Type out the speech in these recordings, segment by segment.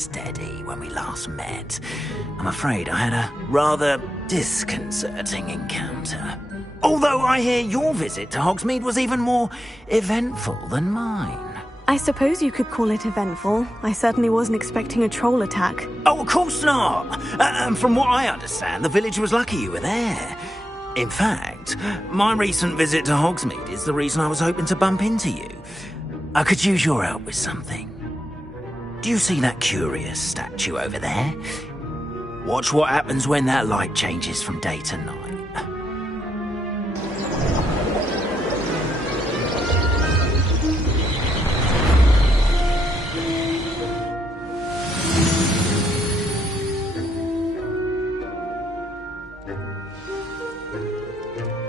steady when we last met. I'm afraid I had a rather disconcerting encounter. Although I hear your visit to Hogsmeade was even more eventful than mine. I suppose you could call it eventful. I certainly wasn't expecting a troll attack. Oh, of course not! And from what I understand, the village was lucky you were there. In fact, my recent visit to Hogsmeade is the reason I was hoping to bump into you. I could use your help with something. Do you see that curious statue over there? Watch what happens when that light changes from day to night.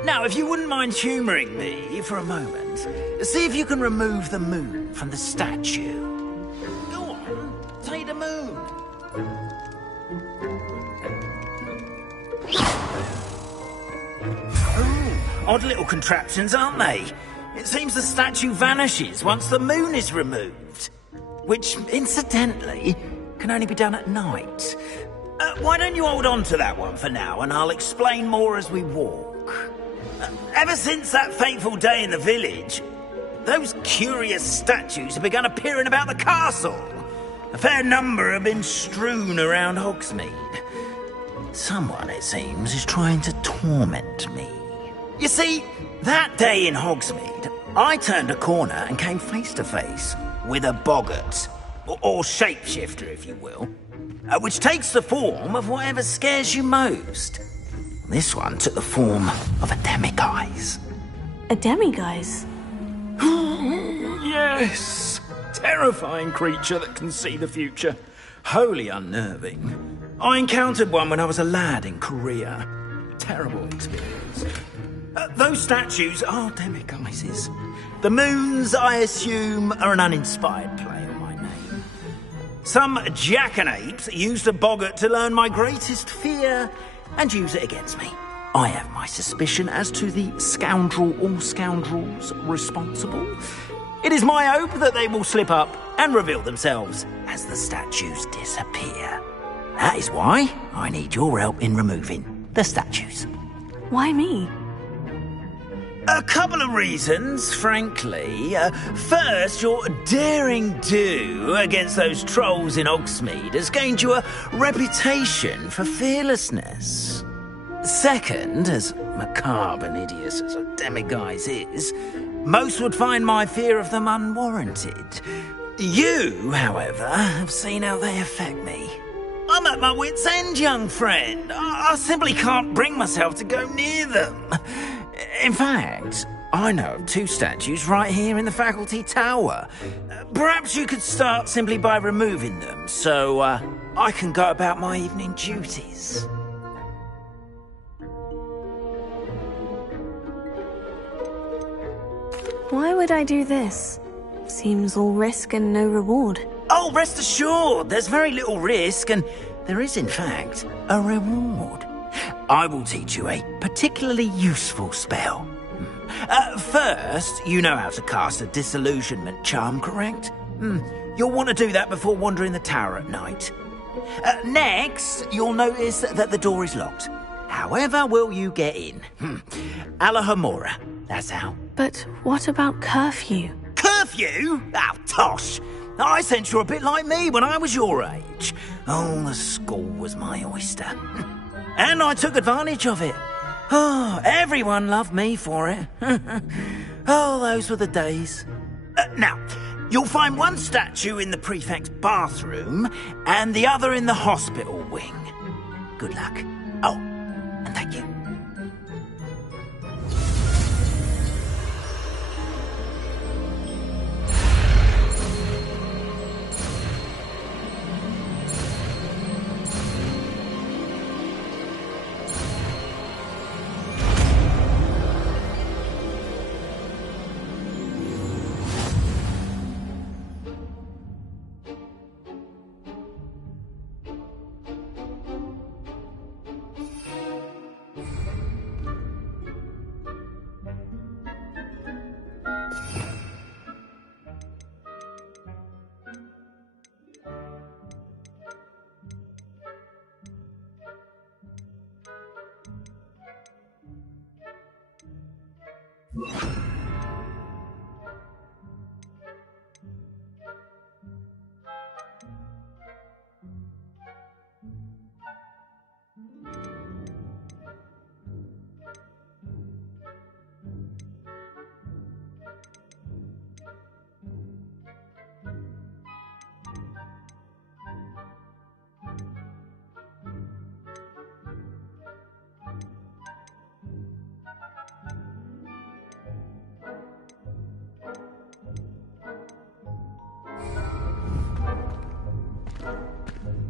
Now, if you wouldn't mind humouring me for a moment, see if you can remove the moon from the statue. Go on, take the moon. Oh, odd little contraptions, aren't they? It seems the statue vanishes once the moon is removed. Which, incidentally, can only be done at night. Why don't you hold on to that one for now, and I'll explain more as we walk. Ever since that fateful day in the village, those curious statues have begun appearing about the castle. A fair number have been strewn around Hogsmeade. Someone, it seems, is trying to torment me. You see, that day in Hogsmeade, I turned a corner and came face to face with a boggart, or shapeshifter, if you will, which takes the form of whatever scares you most. This one took the form of a demiguise. A demiguise? Yes! Terrifying creature that can see the future. Wholly unnerving. I encountered one when I was a lad in Korea. Terrible experience. Those statues are demiguises. The moons, I assume, are an uninspired play on my name. Some jackanapes used a boggart to learn my greatest fear and use it against me. I have my suspicion as to the scoundrel or scoundrels responsible. It is my hope that they will slip up and reveal themselves as the statues disappear. That is why I need your help in removing the statues. Why me? A couple of reasons, frankly. First, your daring do against those trolls in Hogsmeade has gained you a reputation for fearlessness. Second, as macabre and hideous as a demiguise is, most would find my fear of them unwarranted. You, however, have seen how they affect me. I'm at my wit's end, young friend. I simply can't bring myself to go near them. In fact, I know of two statues right here in the faculty tower. Perhaps you could start simply by removing them, so I can go about my evening duties. Why would I do this? Seems all risk and no reward. Oh, rest assured, there's very little risk, and there is, in fact, a reward. I will teach you a particularly useful spell. First, you know how to cast a disillusionment charm, correct? You'll want to do that before wandering the tower at night. Next, you'll notice that the door is locked. However will you get in? Alahamora, that's how. But what about curfew? Curfew? Oh, tosh. I sense you're a bit like me when I was your age. Oh, the school was my oyster. And I took advantage of it. Oh, everyone loved me for it. Oh, those were the days. Now, you'll find one statue in the prefect's bathroom and the other in the hospital wing. Good luck. Oh, and thank you.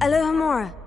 Aloha Mora.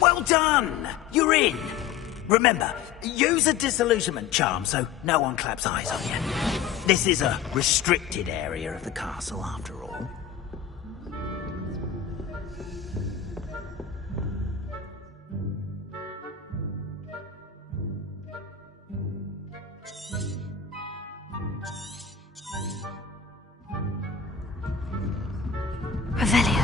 Well done! You're in! Remember, use a disillusionment charm so no one claps eyes on you. This is a restricted area of the castle, after all. Revelio.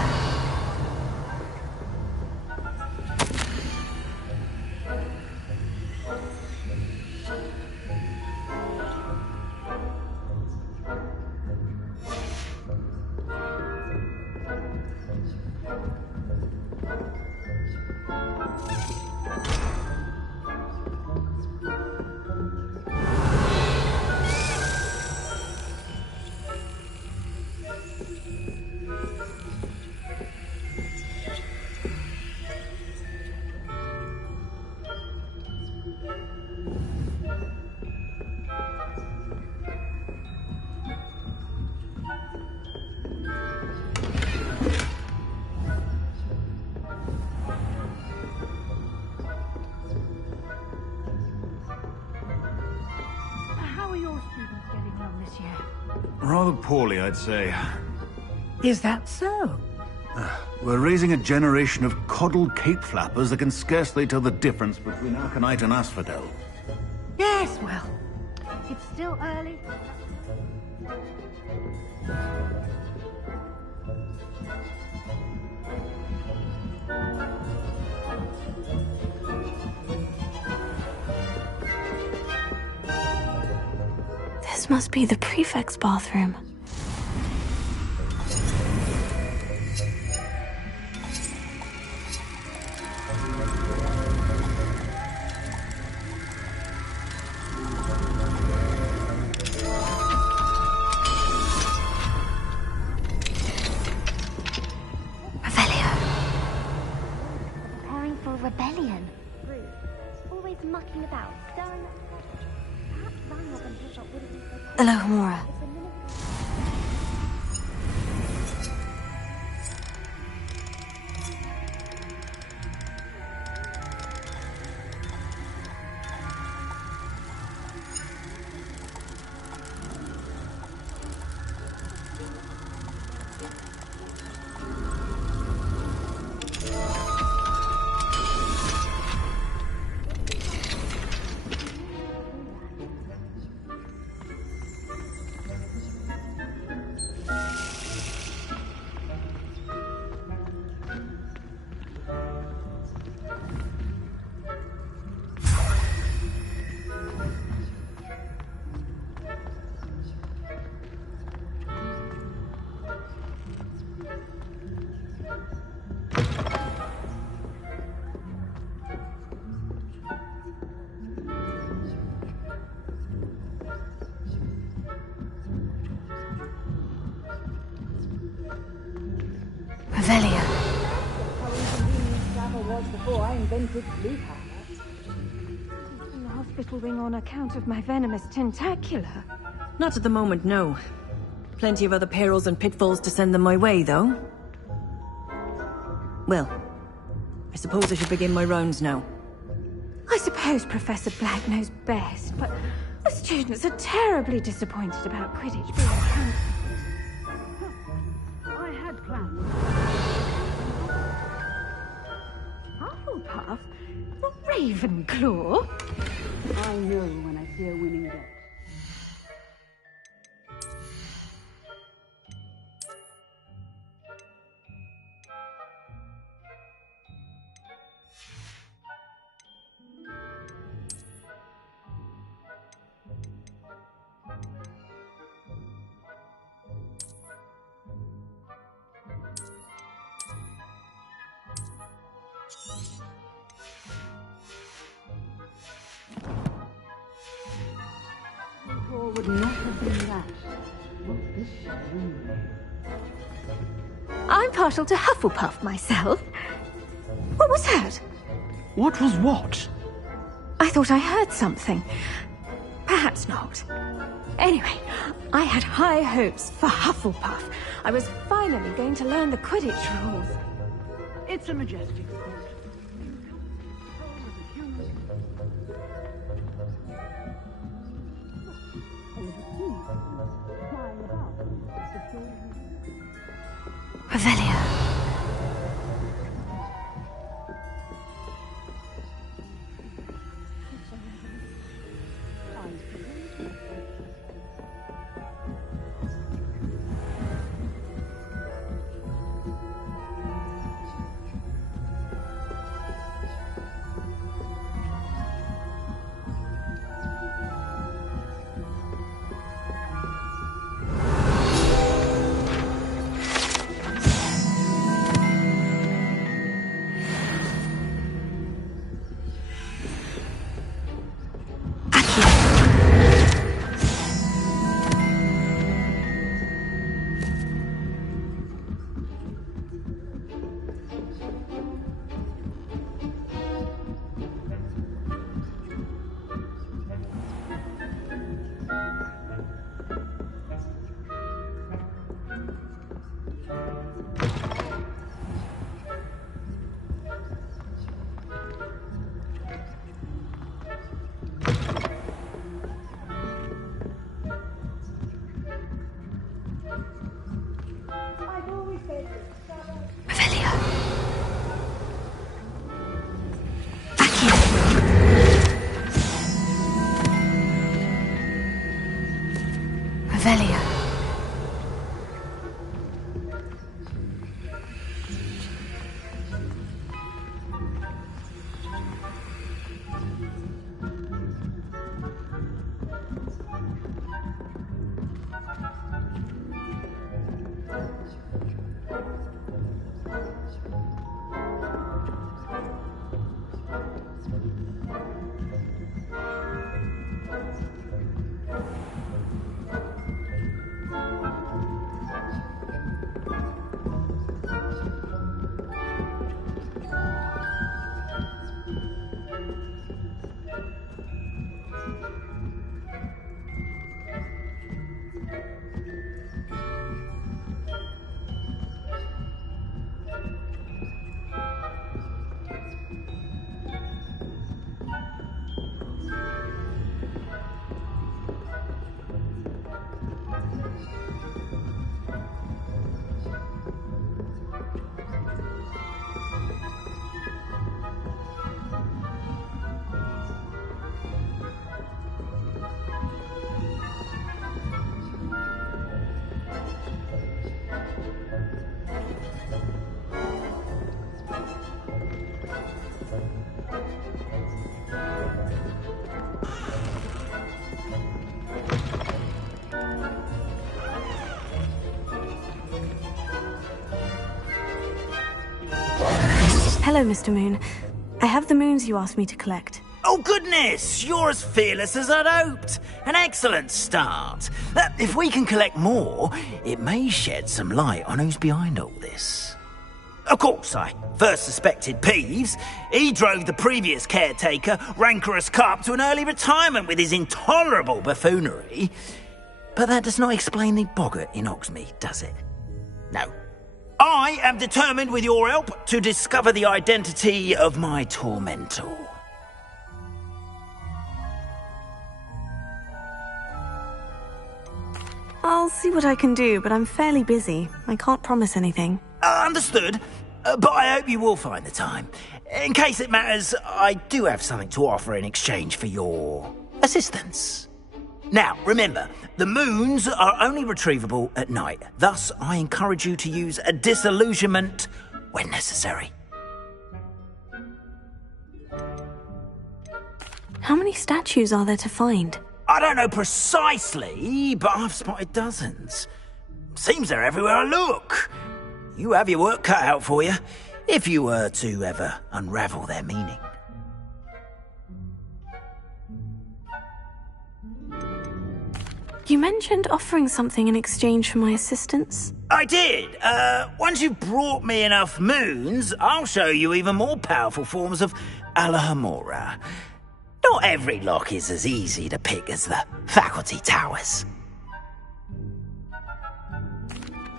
Rather poorly, I'd say. Is that so? We're raising a generation of coddled cape flappers that can scarcely tell the difference between Aconite and Asphodel. Yes, well, it's still early. This must be the prefect's bathroom. Preparing for a rebellion. Always mucking about, stirring up trouble. Perhaps Ranrock and Hilltop wouldn't be so Hello, Hamura. Revelio. How inconvenient travel was before I invented sleep hammer. In the hospital wing on account of my venomous tentacular. Not at the moment, no. Plenty of other perils and pitfalls to send them my way, though. Well, I suppose I should begin my rounds now. I suppose Professor Black knows best, but the students are terribly disappointed about Quidditch being cancelled. I had plans. Hufflepuff? A Ravenclaw? I know when I see a winning bet. would not have been that. What's this shame? I'm partial to Hufflepuff myself. What was that? What was what? I thought I heard something. Perhaps not. Anyway, I had high hopes for Hufflepuff. I was finally going to learn the Quidditch rules. It's a majestic sport. Revelio. Revelio. Hello, Mr. Moon. I have the moons you asked me to collect. Oh, goodness! You're as fearless as I'd hoped. An excellent start. If we can collect more, it may shed some light on who's behind all this. Of course, I first suspected Peeves. He drove the previous caretaker, Rancorous Carp, to an early retirement with his intolerable buffoonery. But that does not explain the boggart in Hogsmeade, does it? No. I am determined, with your help, to discover the identity of my tormentor. I'll see what I can do, but I'm fairly busy. I can't promise anything. Understood, but I hope you will find the time. In case it matters, I do have something to offer in exchange for your assistance. Now, remember, the moons are only retrievable at night. Thus, I encourage you to use a disillusionment when necessary. How many statues are there to find? I don't know precisely, but I've spotted dozens. Seems they're everywhere I look. You have your work cut out for you, if you were to ever unravel their meaning. You mentioned offering something in exchange for my assistance. I did. Once you've brought me enough moons, I'll show you even more powerful forms of Alahamora. Not every lock is as easy to pick as the faculty towers.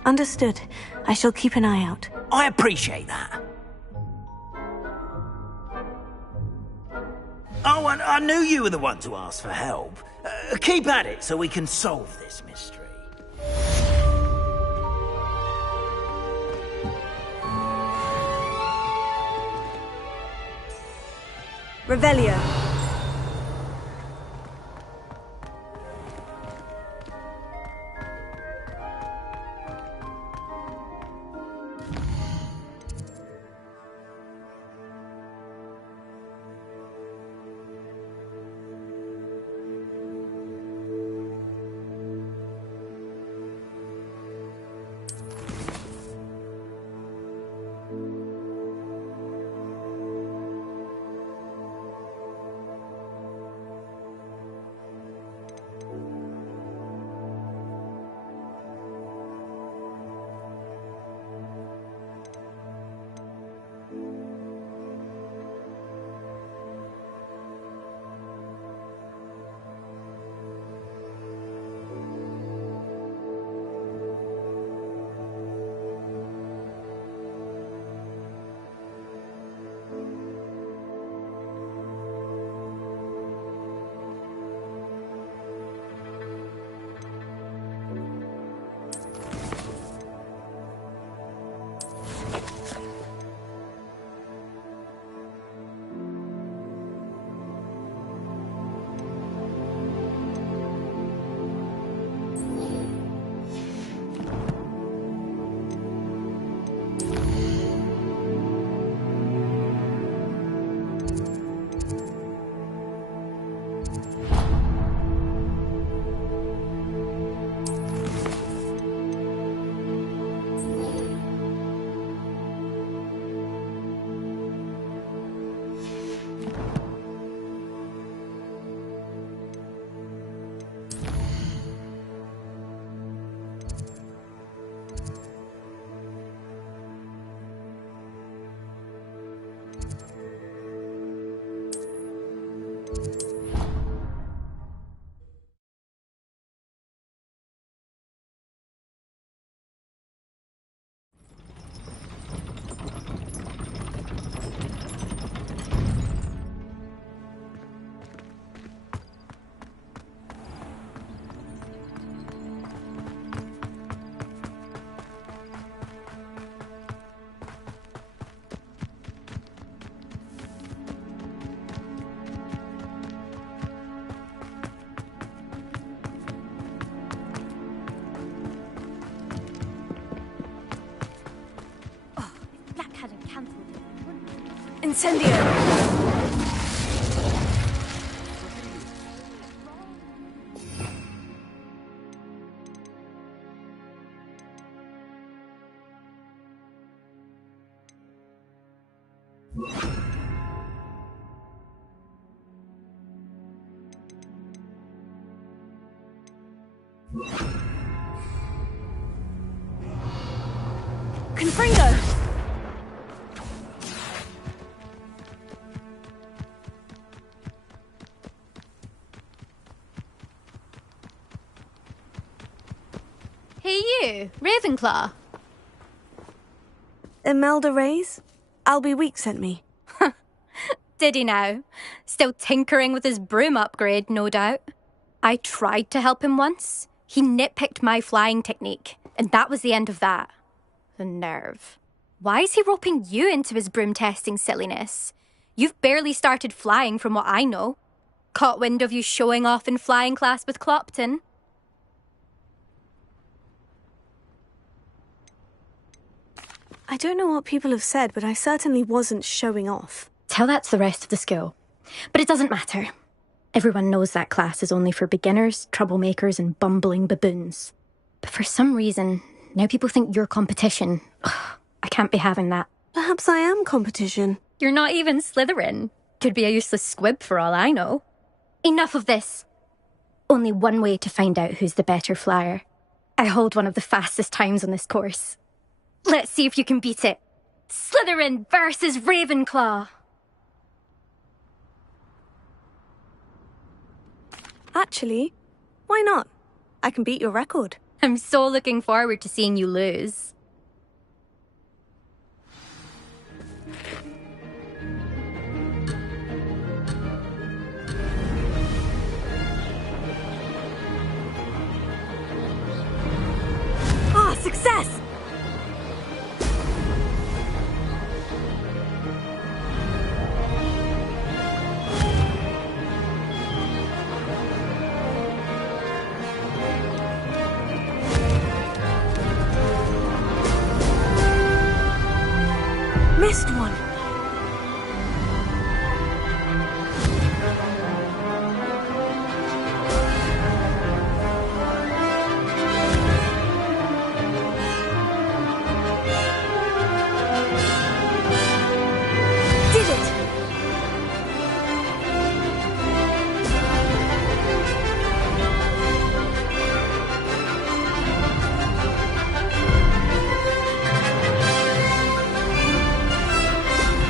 Understood. I shall keep an eye out. I appreciate that. Oh, and I knew you were the one to ask for help. Keep at it so we can solve this mystery. Revelio. Incendio! Confringo! Hey you, Ravenclaw. Imelda Reyes? Albie Week sent me. Did he now? Still tinkering with his broom upgrade, no doubt. I tried to help him once. He nitpicked my flying technique, and that was the end of that. The nerve. Why is he roping you into his broom testing silliness? You've barely started flying from what I know. Caught wind of you showing off in flying class with Clopton. I don't know what people have said, but I certainly wasn't showing off. Tell that to the rest of the school. But it doesn't matter. Everyone knows that class is only for beginners, troublemakers, and bumbling baboons. But for some reason, now people think you're competition. Ugh, I can't be having that. Perhaps I am competition. You're not even Slytherin. Could be a useless squib for all I know. Enough of this. only one way to find out who's the better flyer. I hold one of the fastest times on this course. Let's see if you can beat it. Slytherin versus Ravenclaw. Actually, why not? I can beat your record. I'm so looking forward to seeing you lose. Ah, success! Missed one. Did it!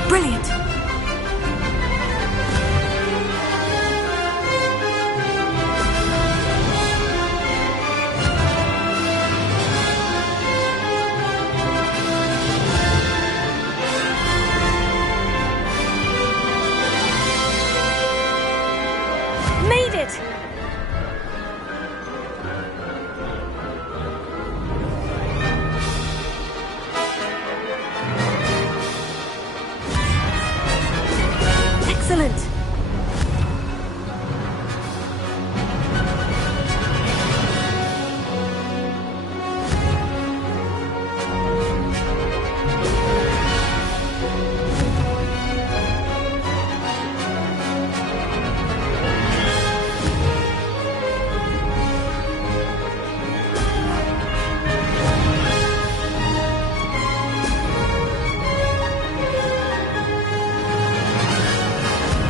Brilliant! Made it! Excellent!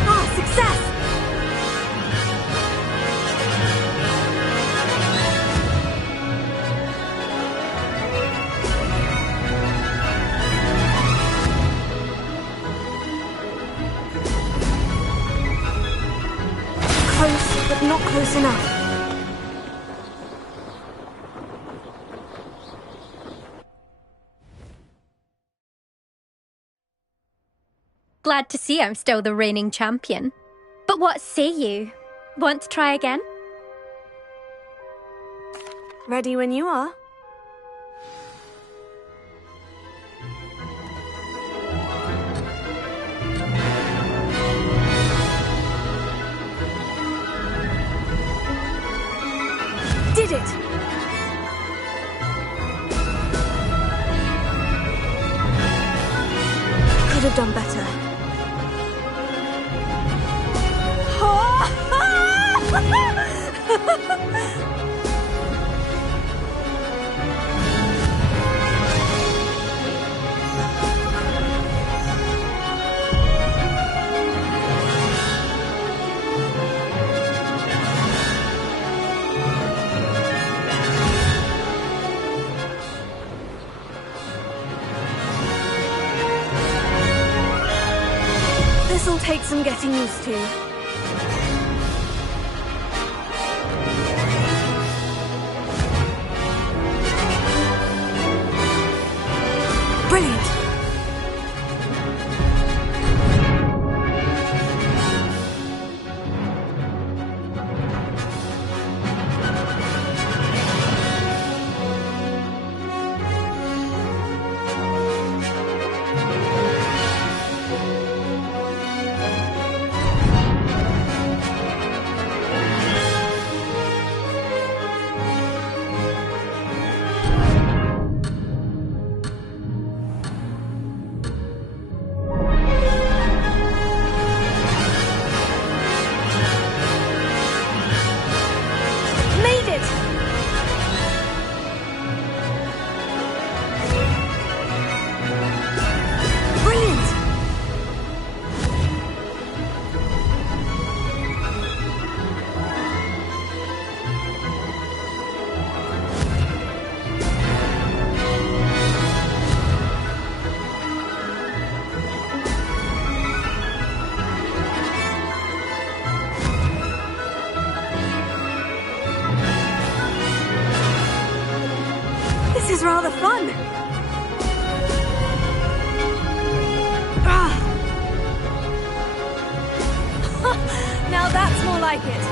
Ah, success! Close, but not close enough. Glad to see I'm still the reigning champion. But what say you? Want to try again? Ready when you are. Did it! Could have done better. This'll take some getting used to. Brilliant! is rather fun. Ah. Now that's more like it.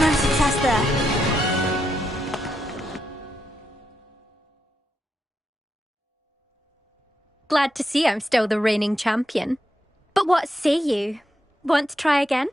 No success there. Glad to see I'm still the reigning champion. But what say you? Want to try again?